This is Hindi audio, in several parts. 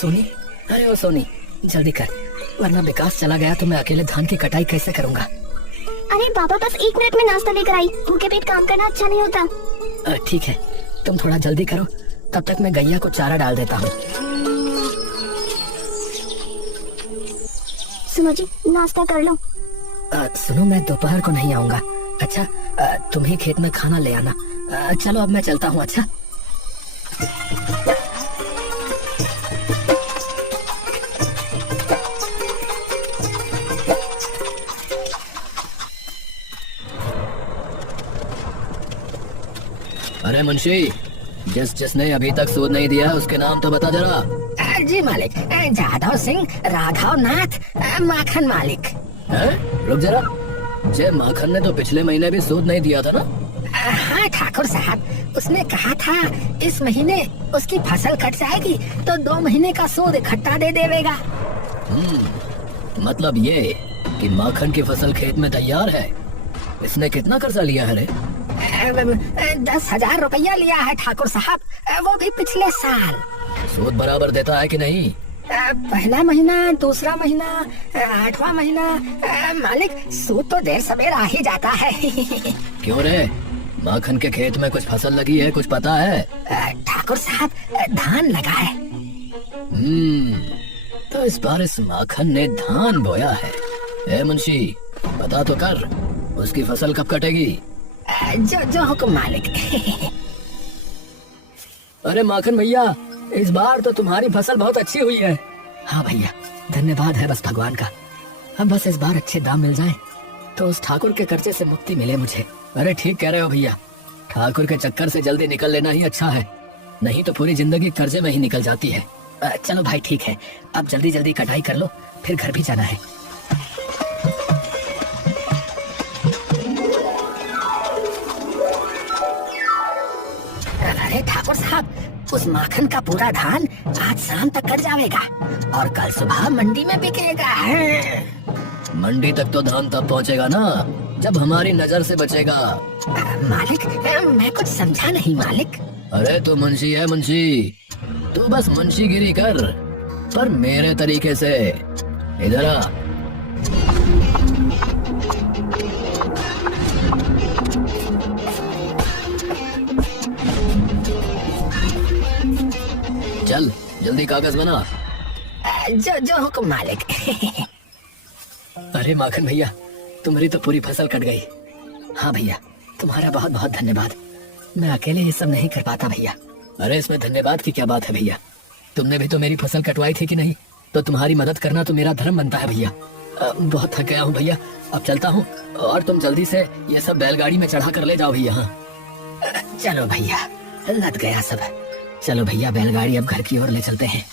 सोनी, अरे ओ सोनी, जल्दी कर, वरना विकास चला गया तो मैं अकेले धान की कटाई कैसे करूँगा। अरे पापा बस 1 मिनट में नाश्ता लेकर आई, भूखे पेट काम करना अच्छा नहीं होता। ठीक है, तुम थोड़ा जल्दी करो, तब तक मैं गैया को चारा डाल देता हूँ। सुनो जी, नाश्ता कर लो। सुनो, मैं दोपहर को नहीं आऊँगा। अच्छा, तुम ही खेत में खाना ले आना। चलो अब मैं चलता हूँ। अच्छा, अरे मुंशी, जिसने अभी तक सूद नहीं दिया उसके नाम तो बता जरा। जी मालिक, जादव सिंह राघव नाथ माखन मालिक। रुक जरा, जे माखन ने तो पिछले महीने भी सूद नहीं दिया था ना? हाँ ठाकुर साहब, उसने कहा था इस महीने उसकी फसल कट जाएगी तो 2 महीने का सूद इकट्ठा दे देगा। मतलब ये कि माखन की फसल खेत में तैयार है। इसने कितना कर्जा लिया है रे? 10,000 रुपया लिया है ठाकुर साहब, वो भी पिछले साल। सूद बराबर देता है कि नहीं? पहला महीना, दूसरा महीना, 8वां महीना। मालिक, सूद तो देर सवेर आ ही जाता है। क्यों रे, माखन के खेत में कुछ फसल लगी है, कुछ पता है? ठाकुर साहब, धान लगा है। तो इस बार इस माखन ने धान बोया है। ए मुंशी, पता तो कर, उसकी फसल कब कटेगी? जो हुक्म मालिक। अरे माखन भैया, इस बार तो तुम्हारी फसल बहुत अच्छी हुई है। हाँ भैया, धन्यवाद है बस भगवान का। अब बस इस बार अच्छे दाम मिल जाएं, तो उस ठाकुर के कर्जे से मुक्ति मिले मुझे। अरे ठीक कह रहे हो भैया, ठाकुर के चक्कर से जल्दी निकल लेना ही अच्छा है, नहीं तो पूरी जिंदगी कर्जे में ही निकल जाती है। चलो भाई ठीक है, अब जल्दी जल्दी कटाई कर लो, फिर घर भी जाना है। अरे ठाकुर साहब, उस माखन का पूरा धान आज शाम तक कट जाएगा और कल सुबह मंडी में बिकेगा। मंडी तक तो धान तब पहुंचेगा ना जब हमारी नजर से बचेगा। मालिक, मैं कुछ समझा नहीं मालिक। अरे तू मुंशी है मुंशी, तू बस मुंशीगिरी कर, पर मेरे तरीके से। इधर आ। चल जल्दी कागज बना। जो हुक्म मालिक। अरे माखन भैया, तुम्हारी तो पूरी फसल कट गई। हाँ भैया, तुम्हारा बहुत बहुत धन्यवाद, मैं अकेले ये सब नहीं कर पाता भैया। अरे इसमें धन्यवाद की क्या बात है भैया, तुमने भी तो मेरी फसल कटवाई थी कि नहीं, तो तुम्हारी मदद करना तो मेरा धर्म बनता है भैया। बहुत थक गया हूँ भैया, अब चलता हूँ, और तुम जल्दी से ये सब बैलगाड़ी में चढ़ा कर ले जाओ भैया। हाँ चलो भैया, लद गया सब। चलो भैया, बैलगाड़ी अब घर की ओर ले चलते हैं।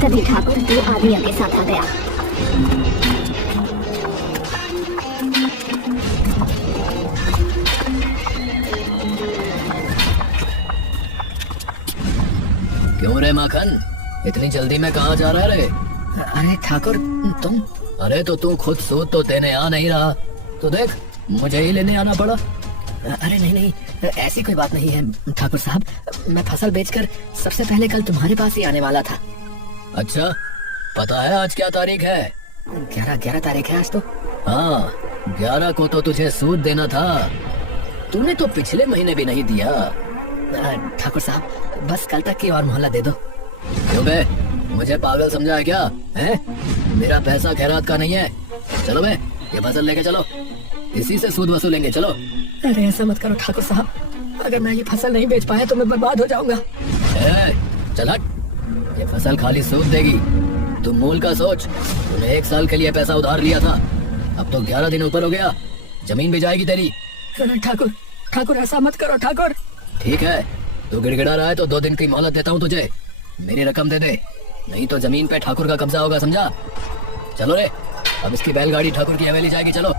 तभी ठाकुर 2 आदमियों के साथ आ गया। क्यों रे माखन, इतनी जल्दी में कहाँ जा रहा रे? अरे ठाकुर, तुम? अरे तो तू खुद सूद तो देने आ नहीं रहा, तो देख मुझे ही लेने आना पड़ा। अरे नहीं, ऐसी कोई बात नहीं है ठाकुर साहब, मैं फसल बेचकर सबसे पहले कल तुम्हारे पास ही आने वाला था। अच्छा, पता है आज क्या तारीख है? 11 तारीख है आज तो। हाँ, 11 को तो तुझे सूद देना था, तूने तो पिछले महीने भी नहीं दिया। ठाकुर साहब, बस कल तक की और मोहलत दे दो। क्यों बे, मुझे पागल समझा है क्या? है मेरा पैसा खैरात का नहीं है। चलो बे, ये फसल लेके चलो, इसी से सूद वसूलेंगे। चलो। अरे ऐसा मत करो ठाकुर साहब, अगर मैं ये फसल नहीं बेच पाया तो मैं बर्बाद हो जाऊंगा। चल हट, ये फसल खाली सूद देगी, तुम मूल का सोच। तूने 1 साल के लिए पैसा उधार लिया था, अब तो 11 दिन ऊपर हो गया, जमीन भी जाएगी तेरी। ठाकुर ऐसा मत करो ठाकुर। ठीक है, तू गिड़गिड़ा रहा है तो 2 दिन की मोहलत देता हूँ तुझे, मेरी रकम दे दे, नहीं तो जमीन पे ठाकुर का कब्जा होगा, समझा? चलो रे, अब इसकी बैलगाड़ी ठाकुर की हवेली जाएगी। चलो।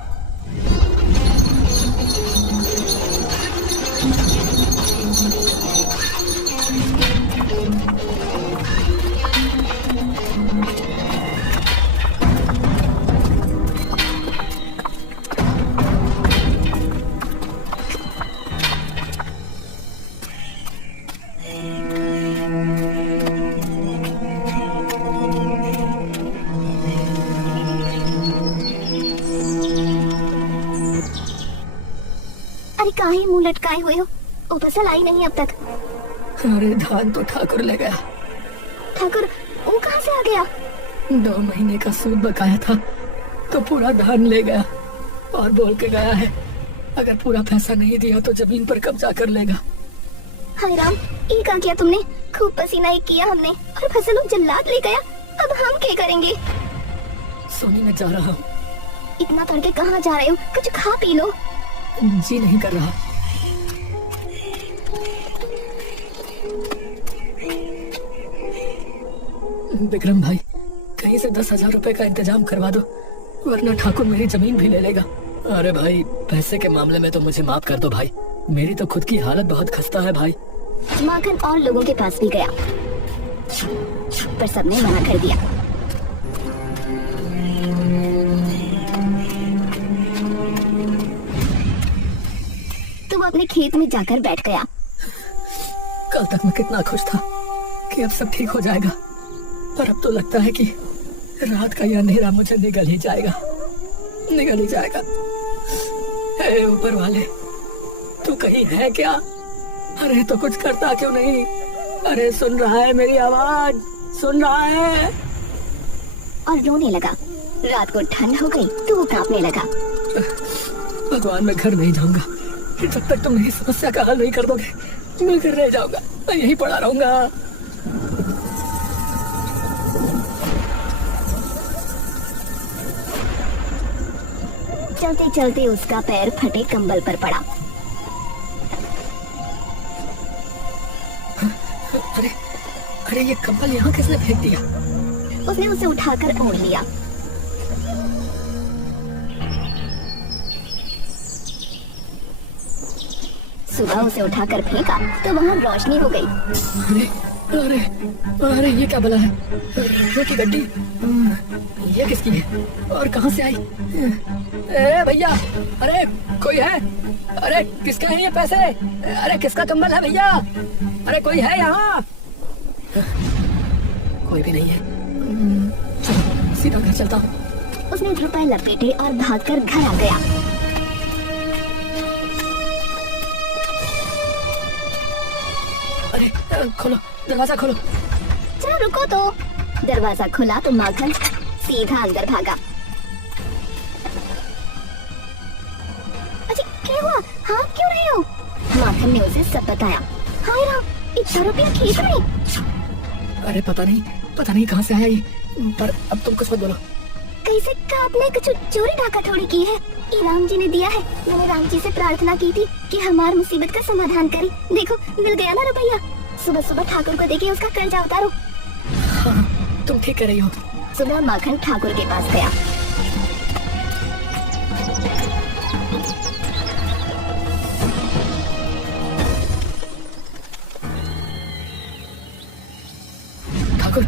अरे काहे मुंह लटकाए हुए हो? वो फसल आई नहीं अब तक। अरे धान तो ठाकुर ले गया। ठाकुर वो कहाँ से आ गया? 2 महीने का सूद बकाया था तो पूरा धान ले गया और बोल के गया है अगर पूरा पैसा नहीं दिया तो जमीन पर कब्जा कर लेगा। हाय राम, ये क्या किया तुमने? खूब पसीना ही किया हमने और फसल जल्लाद ले गया। अब हम क्या करेंगे? सोनी मैं जा रहा हूँ। इतना तड़के कहाँ जा रहे हो? कुछ खा पी लो। जी नहीं कर रहा। विक्रम भाई कहीं से 10,000 रुपए का इंतजाम करवा दो वरना ठाकुर मेरी जमीन भी ले लेगा। अरे भाई पैसे के मामले में तो मुझे माफ कर दो भाई, मेरी तो खुद की हालत बहुत खस्ता है भाई। माखन और लोगों के पास भी गया पर सबने मना कर दिया। तो वो अपने खेत में जाकर बैठ गया। कल तक मैं कितना खुश था कि अब सब ठीक हो जाएगा, पर अब तो लगता है कि रात का यह अंधेरा मुझे निगल ही जाएगा। हे ऊपर वाले, तू कहीं है क्या? अरे तो कुछ करता क्यों नहीं? अरे सुन रहा है मेरी आवाज? सुन रहा है? और रोने लगा। रात को ठंड हो गई तो वो कांपने लगा। भगवान मैं घर नहीं जाऊंगा जब तक तुम मेरी समस्या का हल नहीं कर दोगे। मैं घर रह जाऊंगा, मैं यहीं पड़ा रहूंगा। चलते चलते उसका पैर फटे कंबल पर पड़ा। अरे अरे ये कंबल यहाँ किसने फेंक दिया? उसने उसे उठाकर ओढ़ लिया। सुबह उसे उठाकर फेंका तो वहाँ रोशनी हो गई। अरे अरे अरे ये क्या बला है? रुपए की गड्डी, ये किसकी है और कहाँ से आई? ए भैया, अरे कोई है? अरे किसका है ये पैसे? अरे किसका कंबल है भैया? अरे कोई है यहाँ? कोई भी नहीं है। चलो सीधा घर चलता हूँ। उसने रुपए लपेटे और भागकर घर आ गया। अरे खोलो, दरवाजा खोलो। चलो रुको तो। दरवाजा खुला तो माखन सीधा अंदर भागा। अजी क्या हुआ? हाँ क्यों रहे हो? माखन ने उसे सब बताया। हाय राम, इतना रुपया खेत में? अरे पता नहीं कहाँ से आया ये, पर अब तुम कुछ मत बोलो। कैसे का आपने कुछ चोरी डाका थोड़ी की है? ये राम जी ने दिया है। मैंने राम जी से प्रार्थना की थी कि हमारी मुसीबत का समाधान करे। देखो मिल गया ना रुपया। सुबह सुबह ठाकुर को देके उसका कर्जा उतारो। हाँ, तुम ठीक कर रही हो। सुबह माखन ठाकुर के पास गया। ठाकुर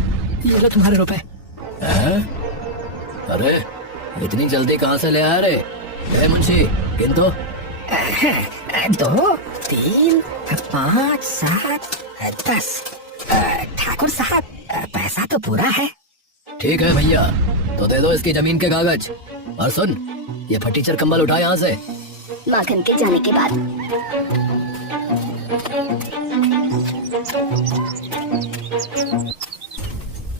ये लो तुम्हारे रुपए। अरे इतनी जल्दी कहाँ से ले आया रे? मुंशी गिन तो। 2, 3, 5, 7, 10। ठाकुर साहब पैसा तो पूरा है। ठीक है भैया, तो दे दो इसकी जमीन के कागज। और सुन, ये फटीचर कंबल उठा यहाँ से। माखन के जाने के बाद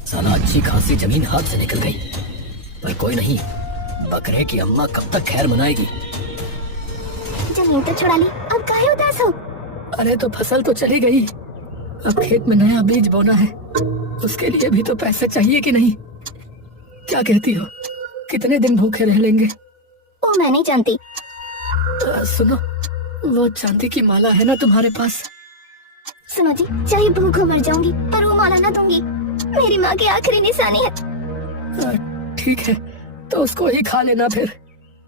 साला अच्छी खासी जमीन हाथ से निकल गई, पर कोई नहीं, बकरे की अम्मा कब तक खैर मनाएगी। जमीन तो छुड़ा ली, अब काहे उदास हो? अरे तो फसल तो चली गई, अब खेत में नया बीज बोना है, उसके लिए भी तो पैसे चाहिए कि नहीं? क्या कहती हो, कितने दिन भूखे रह लेंगे? वो मैं नहीं जानती। सुनो, वो चांदी की माला है ना तुम्हारे पास? सुनो जी, चाहे भूखों मर जाऊंगी पर वो माला ना दूंगी। मेरी माँ की आखिरी निशानी है। ठीक है, तो उसको ही खा लेना फिर।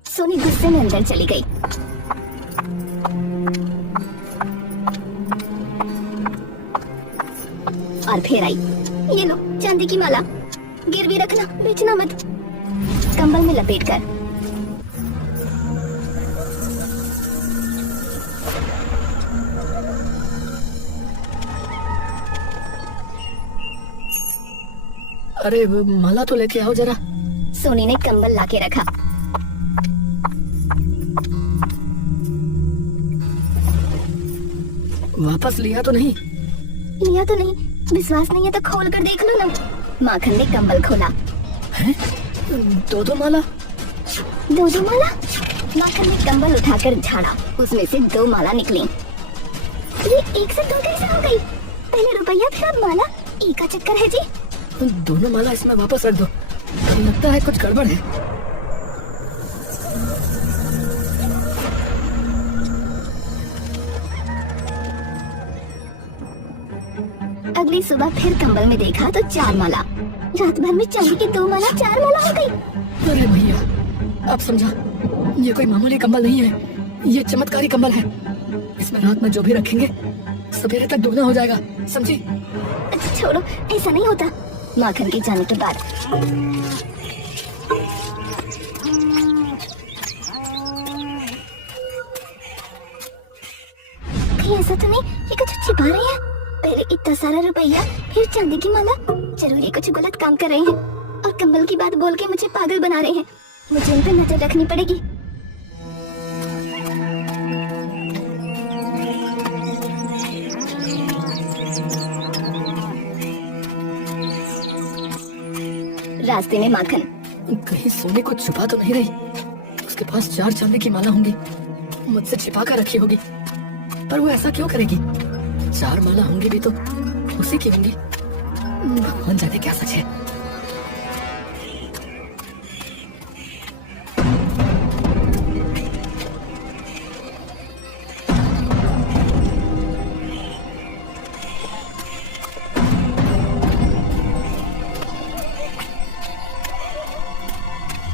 सोनी गुस्से में अंदर चली गई। और फिर आई। ये लो चांदी की माला, गिरवी रखना, बेचना मत। कंबल में लपेट कर। अरे माला तो लेके आओ जरा। सोनी ने कंबल लाके रखा। वापस लिया तो नहीं? लिया तो नहीं, विश्वास नहीं है तो खोल कर देख लो ना। माखन ने कंबल खोला। हैं? दो माला? दो माला? माखन ने कंबल उठाकर झाड़ा, उसमें से 2 माला निकली। ये 1 से 2 कैसे हो गई? पहले रुपया फिर अब माला, एक का चक्कर है जी। दोनों माला इसमें वापस रख दो, लगता है कुछ गड़बड़ है। अगली सुबह फिर कंबल में देखा तो 4 माला। रात भर में चांदी की 2 माला 4 माला हो गई। अरे भैया, अब समझा, ये कोई मामूली कंबल नहीं है, ये चमत्कारी कंबल है। इसमें रात में जो भी रखेंगे सवेरे तक दुगना हो जाएगा, समझी? अच्छा छोड़ो, ऐसा नहीं होता। माखन के जाने के बाद कहीं ऐसा तो नहीं ये कुछ छिपा रहे हैं? पहले इतना सारा रुपया, फिर चांदी की माला, जरूर ये कुछ गलत काम कर रहे हैं और कंबल की बात बोल के मुझे पागल बना रहे हैं। मुझे इन पर नजर रखनी पड़ेगी। रास्ते में माखन कहीं सोने को छुपा तो नहीं रही? उसके पास 4 चांदी की माला होंगी, मुझसे छिपा कर रखी होगी, पर वो ऐसा क्यों करेगी? 4 माला होंगी भी तो उसी की होंगी। भगवान जाने क्या सच है।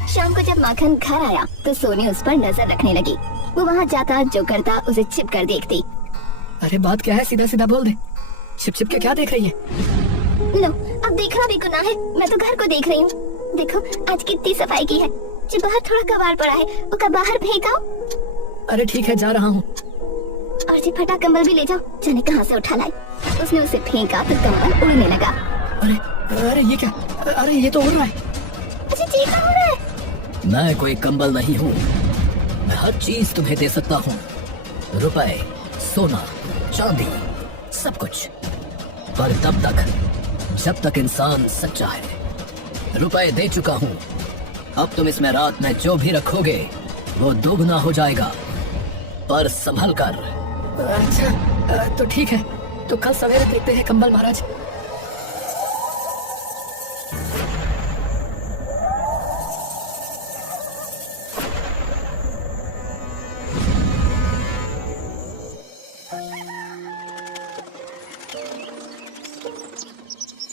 शाम को जब माखन घर आया तो सोनी उस पर नजर रखने लगी। वो वहाँ जाता, जो करता उसे छिप कर देखती। अरे बात क्या है, सीधा सीधा बोल दे। छिप छिप के क्या देख रही है? लो, अब देखना भी गुनाह है। मैं तो घर को देख रही हूँ। देखो आज कितनी सफाई की है। जो बाहर थोड़ा कबाड़ पड़ा है वो का बाहर फेंकाओ। अरे ठीक है, जा रहा हूँ। और जी फटा कंबल भी ले जाओ, जाने कहाँ से उठा लाई। उसने उसे फेंका तो कंबल उड़ने लगा। अरे अरे ये क्या? अरे ये तो उड़ रहा है। अच्छा जी, क्या हो रहा है? मैं कोई कंबल नहीं हूँ, मैं हर चीज तुम्हें दे सकता हूँ। रुपए, सोना, चांदी, सब कुछ, पर तब तक जब तक इंसान सच्चा है। रुपए दे चुका हूँ, अब तुम इसमें रात में जो भी रखोगे वो दोगुना हो जाएगा, पर संभल कर। अच्छा तो ठीक है, तो कल सवेरे देखते हैं कंबल महाराज।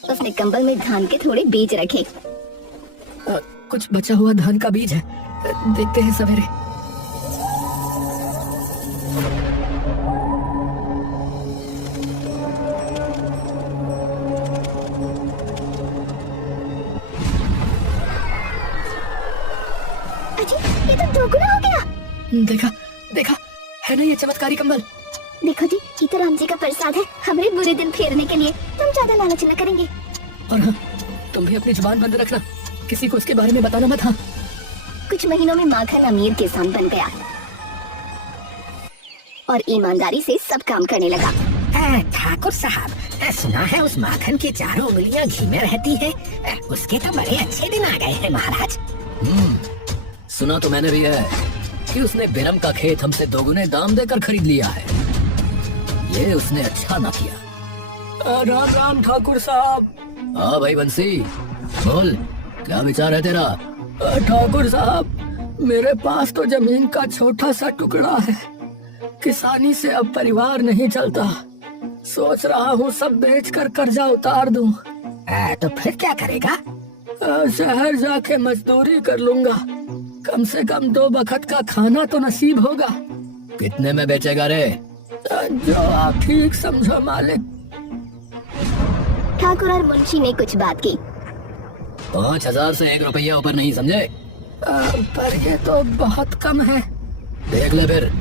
उसने कंबल में धान के थोड़े बीज रखे। कुछ बचा हुआ धान का बीज है, देखते हैं सवेरे। अजी, ये तो दोगुना हो गया। देखा देखा, है ना ये चमत्कारी कंबल? देखो जी, ये तो राम जी का प्रसाद है हमारे बुरे दिन फेरने के लिए। तुम ज्यादा लालच न करेंगे। और हाँ, तुम भी अपनी जुबान बंद रखना, किसी को इसके बारे में बताना मत। हाँ, कुछ महीनों में माखन अमीर किसान बन गया और ईमानदारी से सब काम करने लगा। ठाकुर साहब, सुना है उस माखन की 4 उंगलियां घी में रहती है। उसके तो बड़े अच्छे दिन आ गए हैं महाराज। सुना तो मैंने भी है कि उसने बिरम का खेत हमसे दोगुने दाम देकर खरीद लिया है। ये उसने अच्छा ना किया। राम राम ठाकुर साहब। हाँ भाई बंसी, बोल, क्या विचार है तेरा? ठाकुर साहब, मेरे पास तो जमीन का छोटा सा टुकड़ा है, किसानी से अब परिवार नहीं चलता। सोच रहा हूँ सब बेचकर कर्जा उतार दूं। तो फिर क्या करेगा? शहर जाके मजदूरी कर लूंगा, कम से कम 2 बखत का खाना तो नसीब होगा। कितने में बेचेगा रे? जो आप ठीक समझो मालिक। ठाकुर और मुंशी ने कुछ बात की। 5000 से 1 रुपया ऊपर नहीं, समझे? पर ये तो बहुत कम है। देख ले फिर।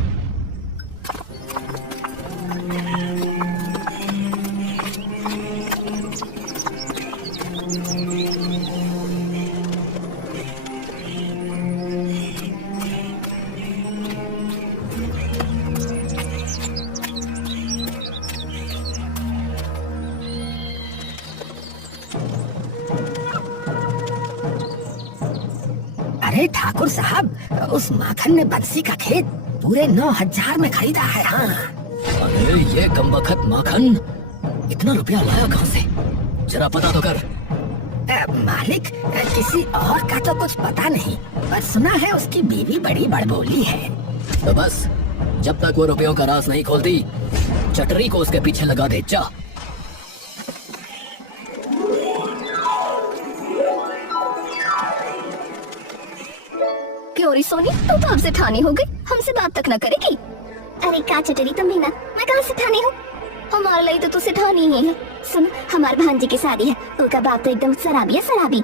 अरे ठाकुर साहब, उस माखन ने बंसी का खेत पूरे 9,000 में खरीदा है। हाँ। अरे ये कमबख्त माखन इतना रुपया लाया कहाँ से? जरा पता तो कर। मालिक, किसी और का तो कुछ पता नहीं, पर सुना है उसकी बीवी बड़ी बड़बोली है। तो बस जब तक वो रुपयों का राज नहीं खोलती, चटरी को उसके पीछे लगा दे। जा। क्यों री सोनी, तू तो हमसे ठानी हो गई, हमसे बात तक न करेगी। अरे का चटरी तुम भी ना, मैं कहाँ से ठानी हूँ? हमारे लिए तो तू से ठानी ही है। सुन, हमारे भांजी की शादी है, उनका बाप तो एकदम शराबी है, शराबी।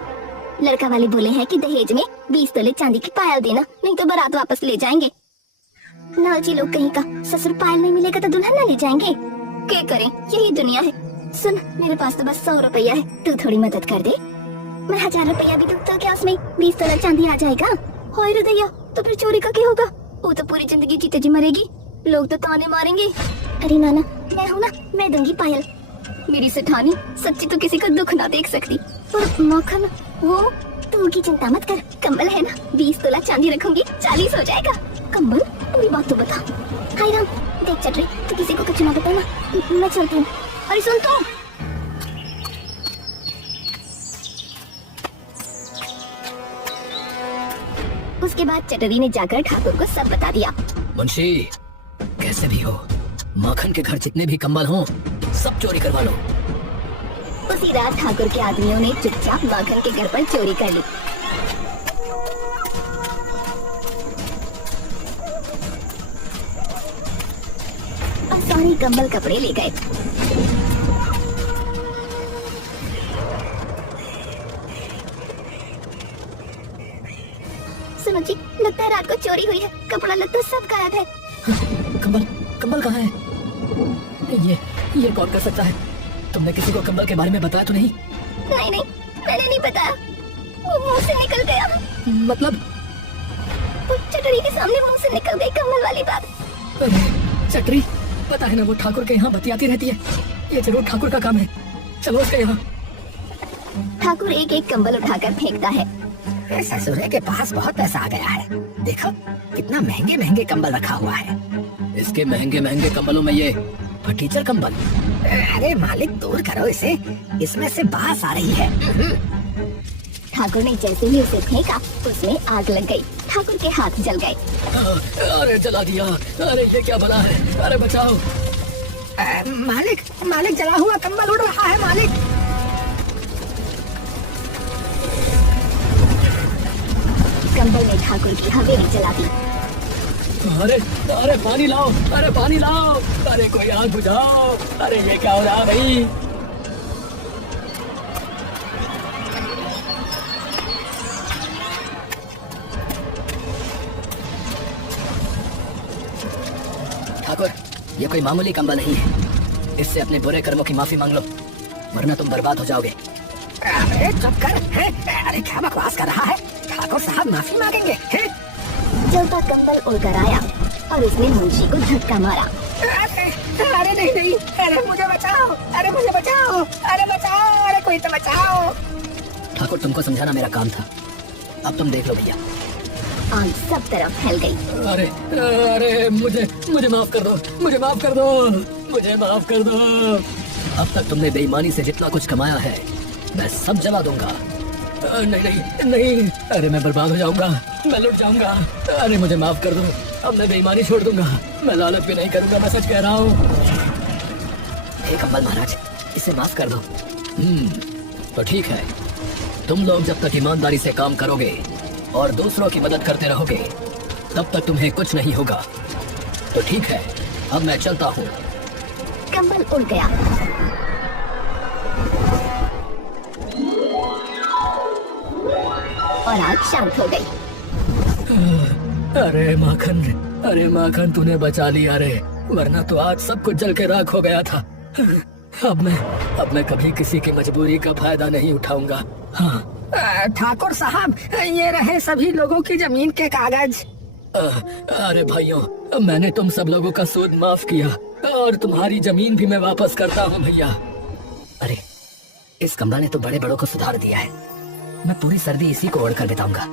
लड़का वाले बोले हैं कि दहेज में 20 तोले चांदी की पायल देना, नहीं तो बारात वापस ले जाएंगे। लालची लोग कहीं का, ससुर पायल नहीं मिलेगा तो दुल्हन न ले जाएंगे। क्या करें, यही दुनिया है। सुन, मेरे पास तो बस 100 रुपया है, तू थोड़ी मदद कर दे। मैं 1000 रुपया भी दूँ तो क्या उसमें 20 तोला चांदी आ जाएगा? होए रे दैया, तो फिर चोरी का क्या होगा? वो तो पूरी जिंदगी जीते जी मरेगी, लोग तो ताने मारेंगे। अरे नाना, मैं हूँ ना, मैं दूंगी पायल। मेरी सेठानी सच्ची तो किसी का दुख ना देख सकती, पर मक्खन वो तू की चिंता मत कर, कम्बल है ना, 20 तोला चांदी रखूंगी, 40 हो जाएगा। कम्बल, पूरी बात तो बता। हाय राम, देख चटरी, तू किसी को कुछ ना बताना, मैं चलती हूँ। अरे सुन तो, उसके बाद चटरी ने जाकर ठाकुर को सब बता दिया। मुंशी, कैसे भी हो, माखन के घर जितने भी कंबल हों, सब चोरी करवा लो। उसी रात ठाकुर के आदमियों ने चुपचाप माखन के घर पर चोरी कर ली। और सारे कंबल कपड़े ले गए। सुनो जी, लगता है रात को चोरी हुई है, कपड़ा लत्ता सब गायब है। कंबल, कंबल कहाँ है? ये कौन कर सकता है? तुमने किसी को कंबल के बारे में बताया तो नहीं? नहीं नहीं, मैंने नहीं बताया, वो मुंह से निकल गया। मतलब? वो चटरी के सामने मुंह से निकल गई कंबल वाली बात। अरे चटरी, पता है ना वो ठाकुर के यहाँ बतियाती रहती है, ये जरूर ठाकुर का काम है। चलो उसके यहाँ। ठाकुर एक एक कंबल उठाकर फेंकता है। ससुरे के पास बहुत पैसा आ गया है, देखो कितना महंगे महंगे कंबल रखा हुआ है। इसके महंगे महंगे कंबलों में ये फटीचर कंबल। अरे मालिक, दूर करो इसे, इसमें से बास आ रही है। ठाकुर ने जैसे ही उसे फेंका, उसमें आग लग गई, ठाकुर के हाथ जल गए। अरे जला दिया, अरे ये क्या भला है, अरे बचाओ। मालिक, मालिक, जला हुआ कंबल उड़ रहा है मालिक। कंबल ने ठाकुर की हवेली जला दी। अरे अरे पानी लाओ, अरे पानी लाओ, अरे कोई आग बुझाओ, अरे ये क्या हो रहा भाई? ठाकुर, ये कोई मामूली कंबल नहीं है, इससे अपने बुरे कर्मों की माफी मांग लो, वरना तुम बर्बाद हो जाओगे। अरे चुप कर, अरे क्या बकवास कर रहा है? ठाकुर साहब माफी मांगेंगे। जलता कंबल उड़कर आया और उसने मुंशी को धक्का मारा। अरे नहीं नहीं, अरे मुझे बचाओ, अरे मुझे बचाओ, अरे बचाओ, अरे कोई तो बचाओ। ठाकुर, तुमको समझाना मेरा काम था, अब तुम देख लो भैया। आग सब तरफ फैल गई। अरे अरे मुझे माफ कर दो, मुझे माफ कर दो, मुझे माफ कर दो। अब तक तुमने बेईमानी से जितना कुछ कमाया है, मैं सब जला दूंगा। नहीं नहीं नहीं, अरे मैं बर्बाद हो जाऊंगा, मैं लुट जाऊंगा। अरे मुझे माफ कर दो, अब मैं बेईमानी छोड़ दूंगा, मैं लालच भी नहीं करूंगा, मैं सच कह रहा हूँ। हे कंबल महाराज, इसे माफ कर दो। तो ठीक है, तुम लोग जब तक ईमानदारी से काम करोगे और दूसरों की मदद करते रहोगे, तब तक तुम्हें कुछ नहीं होगा। तो ठीक है, अब मैं चलता हूँ। कंबल उड़ गया। और आग शांत हो गई। अरे माखन, तूने बचा लिया रे, वरना तो आज सब कुछ जल के राख हो गया था। अब मैं कभी किसी की मजबूरी का फायदा नहीं उठाऊंगा। हाँ। ठाकुर साहब, ये रहे सभी लोगों की जमीन के कागज। अरे भाइयों, मैंने तुम सब लोगों का सूद माफ किया और तुम्हारी जमीन भी मैं वापस करता हूँ भैया। अरे इस कमला ने तो बड़े बड़ों को सुधार दिया है, मैं पूरी सर्दी इसी को ओढ़ कर बिताऊंगा।